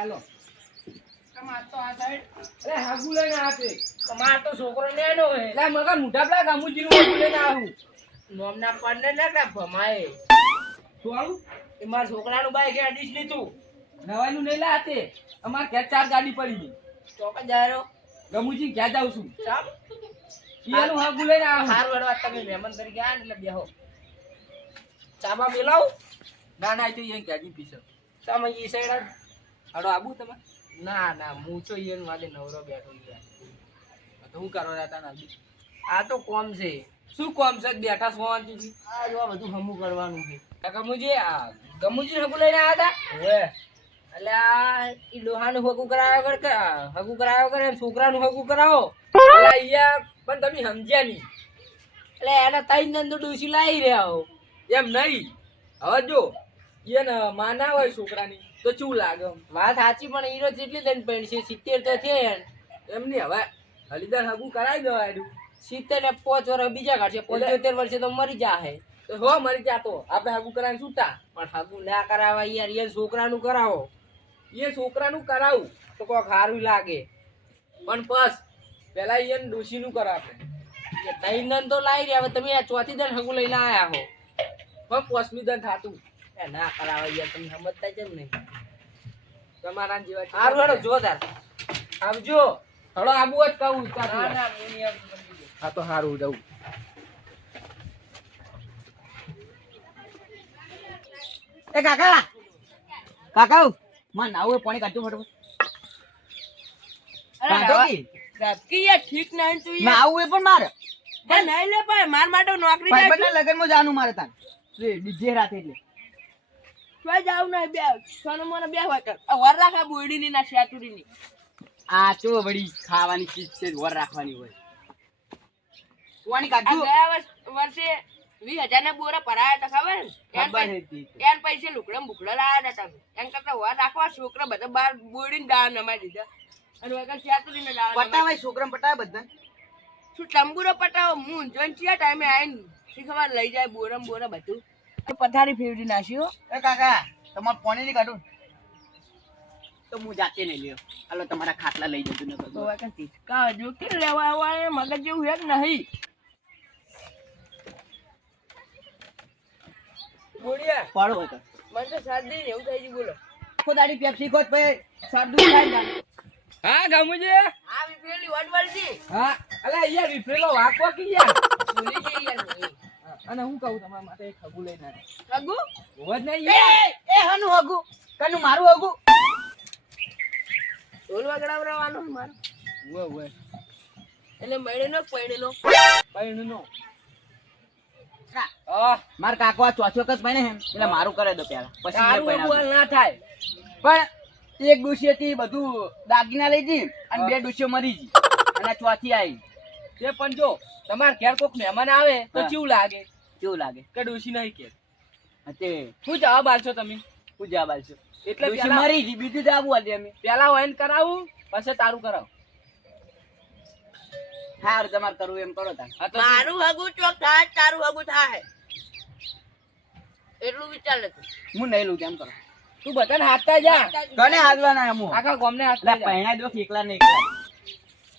હાલો. તો આ સાઈડ અરે હાગુ લઈને આતે તમાર તો છોકરો લેનો હે. લા મગર મોઢા પેલા ગામુજી નું લઈને આવું નોમના પડને ના ના ભમાય શું આવું? એ મારા છોકરાનું બાઈક અડીશ લીધું. નવાનું નહીં લા અમાર ઘેર ચાર ગાડી પડી ગઈ ચોક જ જાયો ગમુજી ક્યાં જાઉં છું. ચાપ ઈયાનું હાગુ લઈને આવું હાર વડવા તમે મહેમાન તરીકે આ એટલે બેહો. ચાબા મિલાવ? ના ના તો ઈયન ગાડી પીછો તમે ઈ સાઈડ હાડો આબુ તમે ના ના હું તો ઈયન વાલે નવરો બેઠો તો હું કરવા જતા ના આ તો કોમ છે. શું કોમ છે? બેઠા સોવાંતી આ જો બધું હમું કરવાનું છે. કાકા મુજે આ ગમુજી હકુ લઈને આવ્યા હતા? એટલે આ ઈ લોહાનું હગું કરાયો કર હગું કરાયો કરે છોકરાનું હકુ કરાવો. એટલે અહીંયા પણ તમે સમજ્યા નહીં. એટલે એના તઈ અંદર ડૂસી લાવી રહ્યા હો. એમ નહીં. હવે જો એને માના હોય છોકરાની. તો શું લાગે વાત સાચી પણ હીરો જેટલી લઈને પડી છે સિત્તેર તો છે એમની હવે હલીદાર હગુ કરાવી દેવા એનું સિત્તેર ને પાંચ વર્ષ બીજા કાઢશે પંચોતેર વર્ષે તો મરી જાહે. હો મરી જાતો આપણે હાગુ કરાવીને છૂટા પણ હગું ના કરાવવા યાર એ છોકરાનું કરાવો. એ છોકરાનું કરાવું. તો કોક સારું લાગે. પણ બસ પેલા એને ડોશીનું કરાવે એ નંદ તો લાવી રહ્યા હવે તમે આ ચોથી દન હગું લઈને આવ્યા હો. પણ પોસમી દન થાતું. એ ના કરાવા યાર તમે સમજતા કેમ નહીં. તમારા જેવા સારું હેડો જોરદાર. આવજો. થોડો આબુ જ કહું ના ના હું તો સારું જવું. એ કાકા કાકા માં નાવું પાણી કાઢજો ફટાફટ. ઠીક નહીં તું નાવું એ પણ મારે. નહીં લે પણ માર માટે નોકરી ભાઈબંધના લગનમાં જવાનું મારે તાન. ડીજે રાતે એટલે. ચોય જાવ નહીં બે સોનો મને બે હોય કર આ વર રાખા બોયડીની ના શેતુડીની. આ ચો વળી ખાવાની ચીજ છે વર રાખવાની હોય. આ કાઢજો ગયા વર્ષ- વીસ હજાર ના બોરા ભરાયા હતા ખબર? ને? એન પૈસે લુકડા બુકડા લાયા હતા તમે. એમ કરતા વર રાખવા છોકરા બધા બાર બોયડીને દાળ નમાઈ દીધા. અને વગર શેતુડીને દાળ નમાઈ પટાવાય છોકરા પટાવે બધા શું તંબુરો પટાવો? હું જોઈને ચિયા ટાઈમે આવીને શી ખબર લઈ જાય બોરમ બોરા બધું. પથારી ફેરવી નાખ્યો એ કાકા તમારે પાણી નહીં કાઢું. તો હું જાતે લઈ લ્યો. હાલો તમારા ખાટલા લઈ જજો ને તો કે લેવા આવવા મગજ જેવું હે નહીં. બોડિયા પાડો હોય મને તો શરદી ને એવું થઈ ગયું બોલો. ખોદાડી પેપ્સી ખોદ પે સરદું થાય ને. હા ગામુજી. આ પેલી વડવડ છે. હા અલા યાર રીફરેલો વાકો કે યાર? ભૂલી ગઈ યાર હું. અને હું કહું તમારા માટે એક ખગુ લઈને અગુ હોવ જ નહીં એ એ હનું હગું. કનું મારું હગું. ઢોલ વગડાવવાનો મારો. ઉવે ઉવે એટલે મળેલો પડેલો. પૈણનો માર કાકો આ ચોચો કસ બને હે એટલે મારું કરે દો પેલા. પછી બોલ ના થાય. પણ એક ડોશી હતી બધું દાગીના લઈ ગઈ અને બે ડોશીઓ મરી જી અને આ ચોથી આવી. તે પણ જો તમાર ઘેર કોક મહેમાન આવે તો. કેવું લાગે? કેવું લાગે? કે ડોશી નહીં કે. હા તે. શું જવાબ આલશો તમે? શું જવાબ આલશો એટલે ડોશી મારી મરી ગઈ બીજું જવાબ આલી અમે. પેલા વાઈન કરાવું પછી તારું કરાવ. હાર તમાર કરવું એમ કરો તા મારું હગુ ચોક થાય તારું હગુ થાય. એટલું વિચાર તું હું નહીં લઉં એમ કરો? તું બધાને હાથતા જા. કને હાલવાના એમ હું? આખા ગોમને એટલે હાથતા જા. પહેણા દો કે એકલા ને એકલા.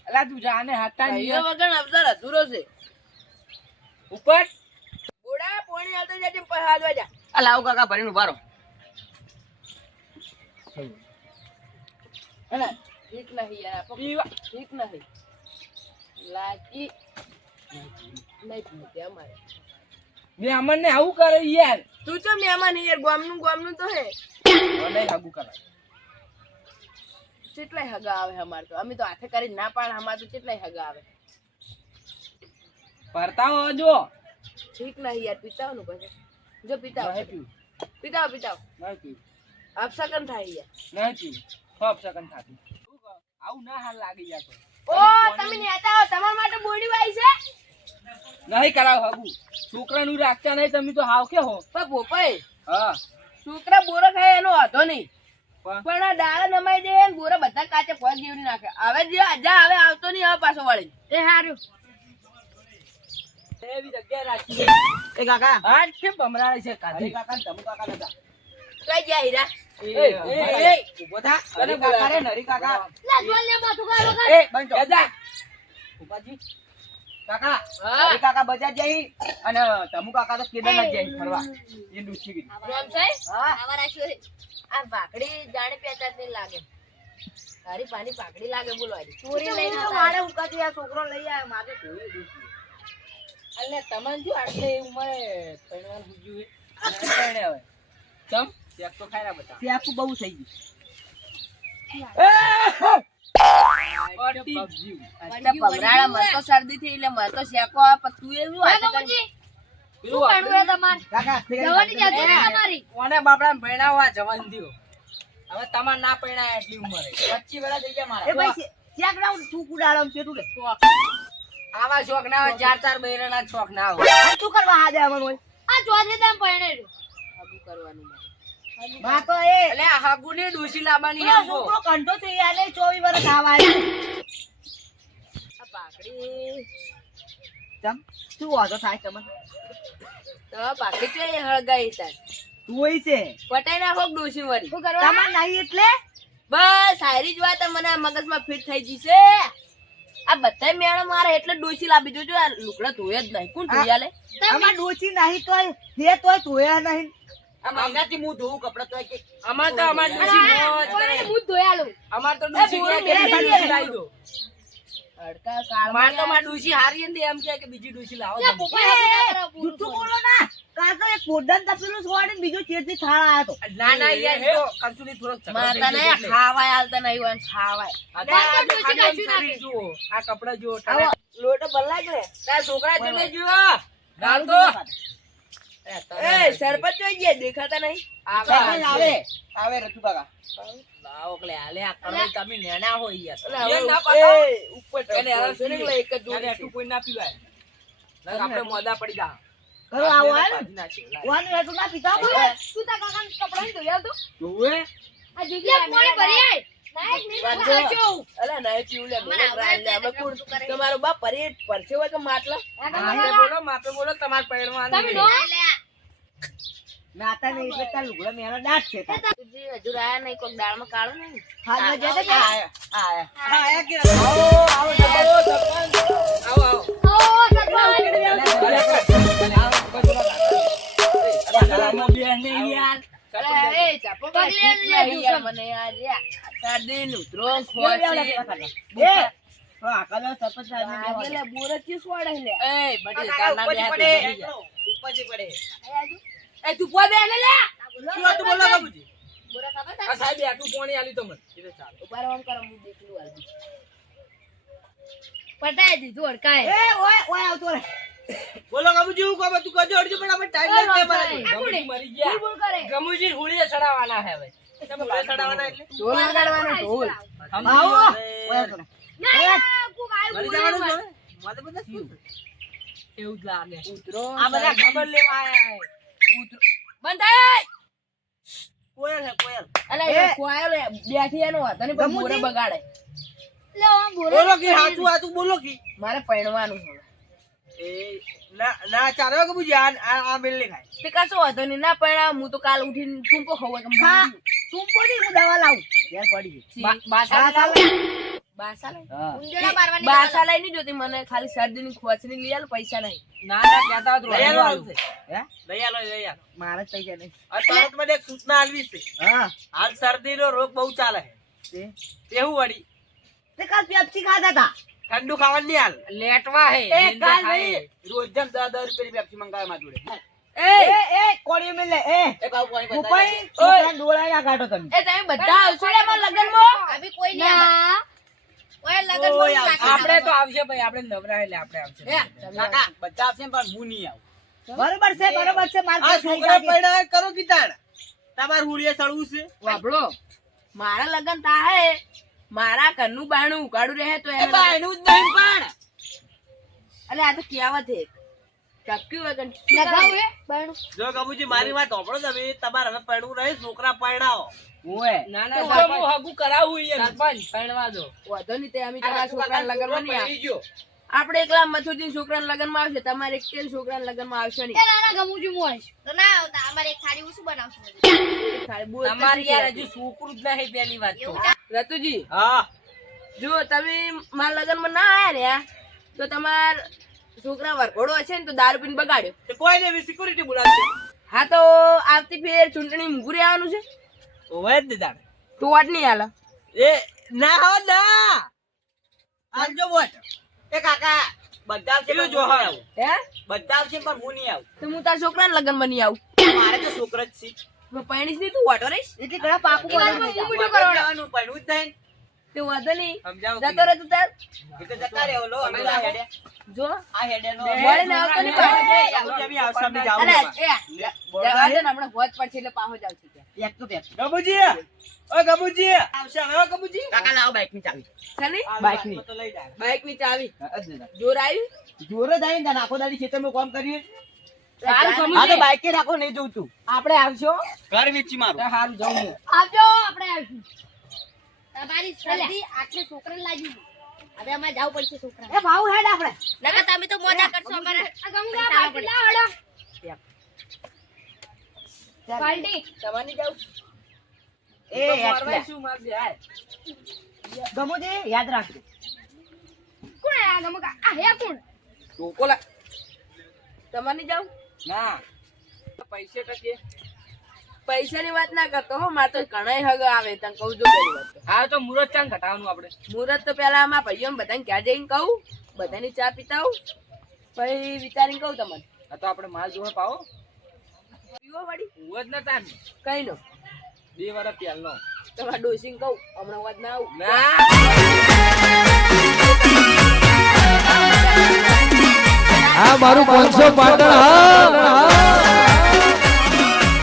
અલા તું જાને હાથતા નહીં. વગર અવતાર અધૂરો છે. ઉપર. પોણી આવતો જાય પર હાલવા જા. આ લાવ કાકા ભરીને ઊભા રહો. હે ઠીક નહીં યાર પીવા. ઠીક નહીં. લાગી નહીં પીતે અમારે. બે અમને આવું કરે યાર. તું તો મહેમાન યાર ગામનું ગામનું તો હે. મને હાગું કરાવ કેટલાય હગા આવે અમાર તો? અમે તો હાથે કરી ના પાડ અમાર તો કેટલાય હગા આવે. પરતાવો જો ઠીક નહીં યાર પીતાવનું પછી જો પીતાવ નહીં પીવું અપસકન થાય યાર. નહીં પીવું ખોપ સકન થાતું શું કહો? આવું ના હાલ લાગી જાય ઓ તમે નેતા તમારા માટે બોડી વાઈ છે? નહીં કરાવ હાગું. છોકરાનું રાખતા નહીં તમે તો હાવ કે હો. પણ ભોપાઈ હા. છોકરા બોરો ખાય એનો વાંધો નહીં. પણ? પણ આ દાળ નમાઈ જાય ને બોરા બધા કાચે ફળ જેવડી નાખે. હવે જે જા હવે આવતો નહીં હવે પાછો વળી. એ હારું. એવી જગ્યાએ રાખી એ કાકા હા કેમ ભમરાડે છે અરે કાકા ને કાકા નતા કઈ ગયા હીરા એ, એ, એ, ઊભો થા. તને હરી કાકા રે, બોલાવો. હરી કાકા. લા, જોઈ લે માથું ગાળો ગાળ. એ, બંધ થો. બેજા. ઉપાજી. કાકા હા. હરી કાકા બજાર જઈ અને તમુ કાકા તો કેદારનાથ જઈ ફરવા એ ડૂસી ગઈ આવા રાખ્યો છે. આ ભાકડી જાણે નહીં લાગે તારી પાની પાકડી લાગે બોલો આજે. ચોરી લઈને. મારે આ છોકરો લઈ આવે મારે અલ્યા, તમને શું આટલે ઉંમરે પરણવાનું સૂઝ્યું હે અને પરણે હવે. ચમ? શેક તો ખાયરા બધા. તો બહુ થઈ ગયું. પણ તમારે? હવે ના પરણાય એટલી ઉંમરે. પચીસ વર્ષ થઈ ગયા મારા. તું છે આવા શોખ ના હોય ચાર ચાર બૈરાના શોખ ના હોય. શું કરવા હાજે આવવાનું હોય? આ ચોથે દામ પરણે રહ્યો. આવું કરવાનું. તો એ. એટલે આ હાગુની દોષી લાવવાની એમ છોકરો કંટો થઈ આલે 24 વર્ષ આવા આવ્યો. આ પાકડી તમ શું વાતો થાય તમને? તો પાકડી છે હળગાઈ તાર તું છે. પટાઈ નાખો શું કરવા? તમાર નહીં એટલે? બસ સારી જ વાત મને મગજમાં ફિટ થઈ જશે આ બધા મેળા મારે એટલે ડોસી લાવી જોજો આ લુકડા ધોયા જ નહીં. કોણ ધોયા લે? આમાં ડોસી નહીં તો હે તોય ધોયા નહીં. આ મહિનાથી હું ધોઉં કપડા તોય કે અમાર તો અમાર ડોશી મોજ કરે. હું ધોયા લઉં. અમાર તો ડોસી. લાવી દો. હડકા કાળ માર તો માર ડોશી હારી હતી એમ કહે કે બીજી ડોશી લાવો લે, તમે. પપ્પા એવું ના કરો, પૂરું જૂઠું થોડું. બોલો ના. કાં તો એક પોડન તપેલું છોડીને બીજો ચેરથી થાળ આયો તો ના ના યાર તો કંસુલી માતા ગયો ને ખાવાય હાલતા નહીં હોય ખાવાય. આ ના, આમ કશું શરીર જુઓ. આ કપડા જુઓ લોટો બદલાય કે તારા છોકરા જોઈને જુઓ. ગાલ તો. એ સરપંચ જોઈ ગયા દેખાતા નહીં? સરપંચ આવે. આવે. કાકા. લાવો આલે આ તમે નેના યાર. ના પાડો. ઉપર એને એક જ આટલું કોઈ ના પીવાય. આપણે મોદા પડી જા આવો. વાનું. ના પીતા તું જોવે? આ જોજે, મોડે ભરી આય. તમારો બાપ પરી પરસે હોય કે માટલા? બોલો માપે બોલો તમારે પહેરવાનું તમે નહીં. નો? નાતા નહીં એટલે તાર લુગડા મેલો દાંત છે હજુ રાયા નહીં કોક દાળમાં કાળો નહીં. હાથમાં જશે કે? આયા, આયા. આવો આવો સરપંચ. આવો આવો સરપંચ. મને ઉપરથી પડે. એ તું પો ને લે. શું હતું બોલો બાબુજી? બોરા ખાવા આ તા? આટલું પાણી આલ્યું તમને. એટલે ચાલે. ઊભા રહો, કરો, હું દેખલું હાલ. પટાઈ દીધું હડકાએ. એ ઓય ઓય આવતો રે બોલો ગમુજી હું કહું તું કજો અડજો પણ આપણે ટાઈમ ઓય નથી બાપા, અમારે. આ કોને? ગમુજી મરી ગયા બોલ બોલ કરે. ગમુજી હુળીએ ચડાવવાના હે હવે તમે હુળીએ ચડાવવાના એટલે ઢોલ વગાડવાનો ઢોલ. આવો ઓય આવતો ના, ના, કોક મરી જવાનું છે હવે? બધા શું? એવું જ લાગે ઉતરો, આ બધા ખબર લેવા આયા હે ઉતરો. બંધ કોયલ હે કોયલ અલા, એ. એ ખોવાયો લે, બેઠી એનો હતો ને, પણ ગમુજી? બગાડે. લે, આમ બોલો. બોલો કે હાચું હાચું બોલો કે મારે પરણવાનું છે. એ ના ના ચાલો ગમુજી આ આ આ બેલ ખાય તે કશો વાંધો નહીં, ના પરણાવ, હું તો કાલ ઉઠીને ટૂંપો ખવાય કે હું દવા લાવું યાર પડી બાસા. બાસા લઈ. નહીં જોતી મને ખાલી શરદીની ખોચની લઈ આલ, પૈસા નહીં. ના ના કહેતા હતો લઈ આલો લઈ આલો લઈ આલો. મારે પૈસા નહીં. અત્યારે મને એક સૂચના આલવી છે. હા. હાલ શરદીનો રોગ બહુ ચાલે છે. તેવું વળી. તે કાલ પેપ્સી ખાધા હતા ઠંડુ ખાવાનું નહીં હાલ. લેટવા હે એ કાલ નહીં. રોજ જમ દસ દસ રૂપિયાની પેપ્સી મંગાવે મારા જોડે. એ! એ એ કોળીઓ મેલે એ. એક પાણી ઉપર બતાવી. છોકરાને ના કાઢો તમે. એ તમે બધા આવશો લે મારા લગ્નમાં? આવી કોઈ નહીં આવવાનું. આપણે તો આવશે ભાઈ આપણે નવરા એટલે આપણે આવશે કાકા બધા આવશે પણ હું નહીં આવું. બરોબર છે બરોબર છે મારા આ છોકરા જાય કરો કીતાણ તમારે હુળીએ સળવું છે. વાપરો. મારા લગ્ન તાહે. મારા ઘરનું બાણું ઉગાડું રહે તો એ બાણું જ નહીં પણ. અલે આ તો કહેવત છે. ટક્યું હોય કે હે બાયણું? જો ગબુજી મારી વાત સાંભળો તમે. તમારે હવે પૈણું રહે છોકરા પૈણાવો માં ના ના, સરપંચ. હગું કરાવું સરપંચ પૈણવા દો. વાંધો નહીં તે અમે તમારા છોકરાને લગ્નમાં નહીં આવે. આપણે એકલા મથુજી છોકરાના લગ્નમાં આવશે તમારે એક છોકરાના લગ્નમાં આવશે નહીં? નાના ગમુજી હું આવીશ તો ના આવતા અમારે એક થાળી હું બનાવશું. ખાલી બોલ તો યાર હજુ છોકરું જ નહીં પેલી વાત તો. રતુજી હા. જો તમે મારા લગ્નમાં ના આવ્યા ને તો તમાર છોકરા વરઘોડો હશે ને તો દારૂ પીને બગાડ્યો. તો કોઈ ને સિક્યુરિટી બોલાવશે? હા તો આવતી ફેર ચૂંટણી મુગુરે આવવાનું છે? ઓવે જ દાદા તું વોટ નહીં હાલ. એ ના હો ના. આજો વોટ. એ કાકા બધા છે પણ હું આવું. હે? બધા છે પણ હું નહીં આવું. તો હું તારા છોકરાના લગન બની આવું. મારે તો છોકરો જ છે. પૈણીશ નહીં તું વોટો રહીશ? એટલે ઘણા પાકું કરવાનો. પણ હું જ નહીં. તે વાંધો નહીં. સમજાવો જતો રહે તું તાર. તો જતા રહ્યો લો અમે આ હેડે. જો. આ હેડે નો વળીને આવતો નહીં પાછો. બાબુજી અમે આવશે અમે જાવું અરે, જવા દે ને, હમણાં હોજ પડશે એટલે પાછો જ આવશે એક તો બે. ગબુજી ઓ ગબુજી. આવશે હવે ગબુજી? કાકા લાવો બાઈકની ચાવી. શેની? બાઈકની. તો લઈ જાય. બાઈકની ચાવી. હા, જ દાદા. જોર આવ્યું જોર જ આવીને તને આખો દાડી ખેતરમાં કામ કર્યું આપણે આવશો? ઘર વેચી મારું. સારું જાઉં હું. આવજો આપણે આવીશું. તમારી શરદી આટલે છોકરાને લાગી હવે અમારે જવું પડશે છોકરા એ ભાવ હેડ આપણે. નકર તમે તો મોટા કરશો અમારે. ગંગા બાકી લાવ હેડો પાલટી. તમારે જાવ એ મારવાય શું મારજે, હાય. ગમુજી યાદ રાખજો. કોણ આ ગમગા આ હે કોણ? ટોકો લા- તમારે જાવ ના. પૈસે ટકે. પૈસાની વાત ના કરતો હો માર તો ઘણાય હગ આવે તને કહું જો. હા તો મુરત ચાંગ ઘટાવાનું આપણે મુરત તો પેલા આમાં ભાઈઓ બધાને ક્યાં જઈને કહું બધાની ચા પીતા પછી વિચારીને કહું તમને. આ તો આપણે માલ જોવા પાવો? પીવો વળી. હું જ નતા ને કઈ નો? બે વર્ષ પહેલનો. તમારા ડોસીને કહું હમણાં વાત ના આવું. ના. આ મારું પાંચસો પાટણ હા.